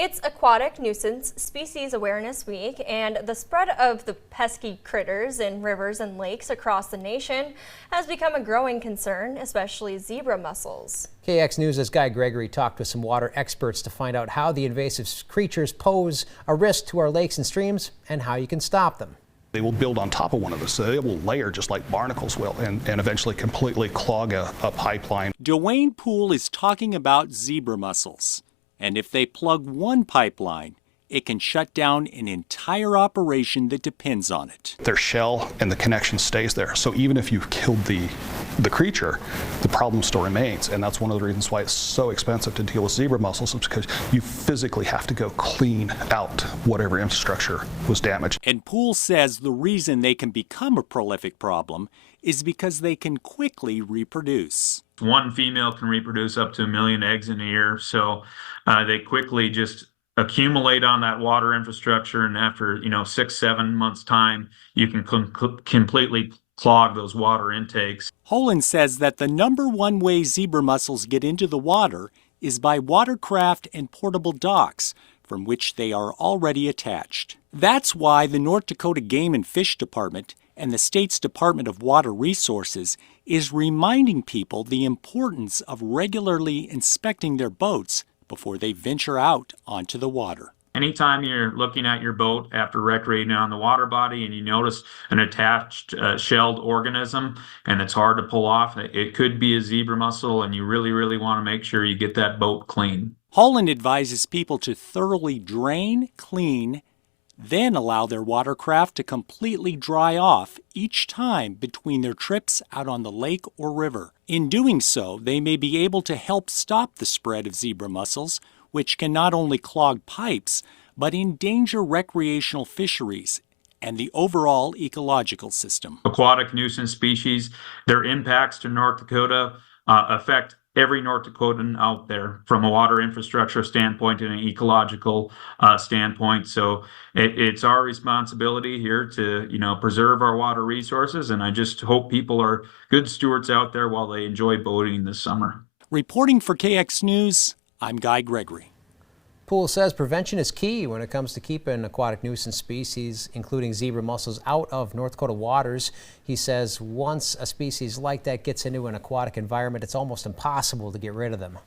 It's Aquatic Nuisance Species Awareness Week, and the spread of the pesky critters in rivers and lakes across the nation has become a growing concern, especially zebra mussels. KX News' Guy Gregory talked with some water experts to find out how the invasive creatures pose a risk to our lakes and streams and how you can stop them. They will build on top of one another, so they will layer just like barnacles will and eventually completely clog a pipeline. Dwayne Poole is talking about zebra mussels. And if they plug one pipeline, it can shut down an entire operation that depends on it. Their shell and the connection stays there. So even if you've killed the creature, the problem still remains. And that's one of the reasons why it's so expensive to deal with zebra mussels, is because you physically have to go clean out whatever infrastructure was damaged. And Poole says the reason they can become a prolific problem is because they can quickly reproduce. One female can reproduce up to 1 million eggs in a year, so they quickly just accumulate on that water infrastructure, and after 6-7 months time, you can completely clog those water intakes. Holland says that the number one way zebra mussels get into the water is by watercraft and portable docks, from which they are already attached. That's why the North Dakota Game and Fish Department and the state's Department of Water Resources is reminding people the importance of regularly inspecting their boats before they venture out onto the water. Anytime you're looking at your boat after recreating on the water body and you notice an attached shelled organism and it's hard to pull off, it could be a zebra mussel, and you really want to make sure you get that boat clean. Holland advises people to thoroughly drain, clean, then allow their watercraft to completely dry off each time between their trips out on the lake or river. In doing so, they may be able to help stop the spread of zebra mussels, which can not only clog pipes, but endanger recreational fisheries and the overall ecological system. Aquatic nuisance species, their impacts to North Dakota affect every North Dakotan out there from a water infrastructure standpoint and an ecological standpoint. So it's our responsibility here to, preserve our water resources. And I just hope people are good stewards out there while they enjoy boating this summer. Reporting for KX News, I'm Guy Gregory. Poole says prevention is key when it comes to keeping aquatic nuisance species, including zebra mussels, out of North Dakota waters. He says once a species like that gets into an aquatic environment, it's almost impossible to get rid of them.